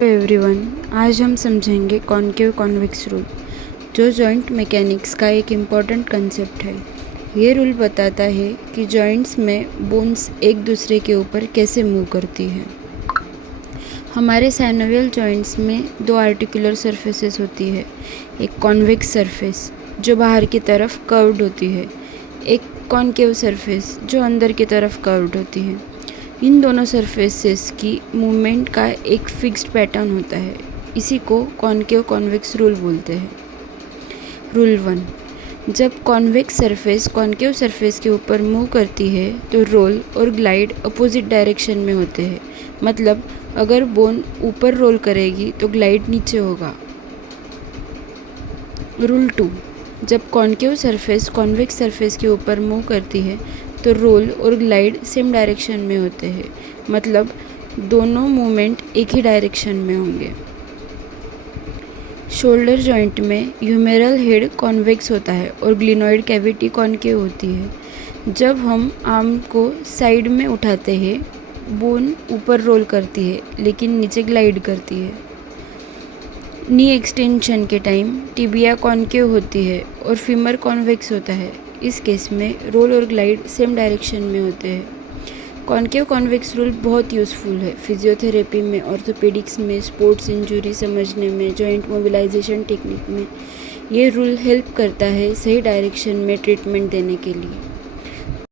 Everyone, आज हम समझेंगे कॉनकेव कॉन्वेक्स रूल, जो जॉइंट मैकेनिक्स का एक इम्पॉर्टेंट कंसेप्ट है। ये रूल बताता है कि जॉइंट्स में बोन्स एक दूसरे के ऊपर कैसे मूव करती है। हमारे साइनोवियल जॉइंट्स में दो आर्टिकुलर सरफेसेस होती है, एक कॉन्वेक्स सरफेस जो बाहर की तरफ कर्व्ड होती है, एक कॉनकेव सरफेस जो अंदर की तरफ कर्व्ड होती है। इन दोनों सरफेसेस की मूवमेंट का एक फिक्स्ड पैटर्न होता है, इसी को कॉनकेव कॉन्वेक्स रूल बोलते हैं। रूल 1, जब कॉन्वेक्स सरफेस कॉनकेव सरफेस के ऊपर मूव करती है तो रोल और ग्लाइड अपोजिट डायरेक्शन में होते हैं। मतलब अगर बोन ऊपर रोल करेगी तो ग्लाइड नीचे होगा। रूल 2, जब कॉनकेव सरफेस कॉन्वेक्स सरफेस के ऊपर मूव करती है तो रोल और ग्लाइड सेम डायरेक्शन में होते हैं। मतलब दोनों मूवमेंट एक ही डायरेक्शन में होंगे। शोल्डर जॉइंट में ह्यूमेरल हेड कॉन्वेक्स होता है और ग्लिनोइड कैविटी कॉनकेव होती है। जब हम आर्म को साइड में उठाते हैं, बोन ऊपर रोल करती है लेकिन नीचे ग्लाइड करती है। नी एक्सटेंशन के टाइम टिबिया कॉनकेव होती है और फीमर कॉन्वेक्स होता है। इस केस में रोल और ग्लाइड सेम डायरेक्शन में होते हैं। कॉनकेव कॉन्वेक्स रूल बहुत यूज़फुल है फिजियोथेरेपी में, ऑर्थोपेडिक्स में, स्पोर्ट्स इंजरी समझने में, जॉइंट मोबिलाइजेशन टेक्निक में। ये रूल हेल्प करता है सही डायरेक्शन में ट्रीटमेंट देने के लिए।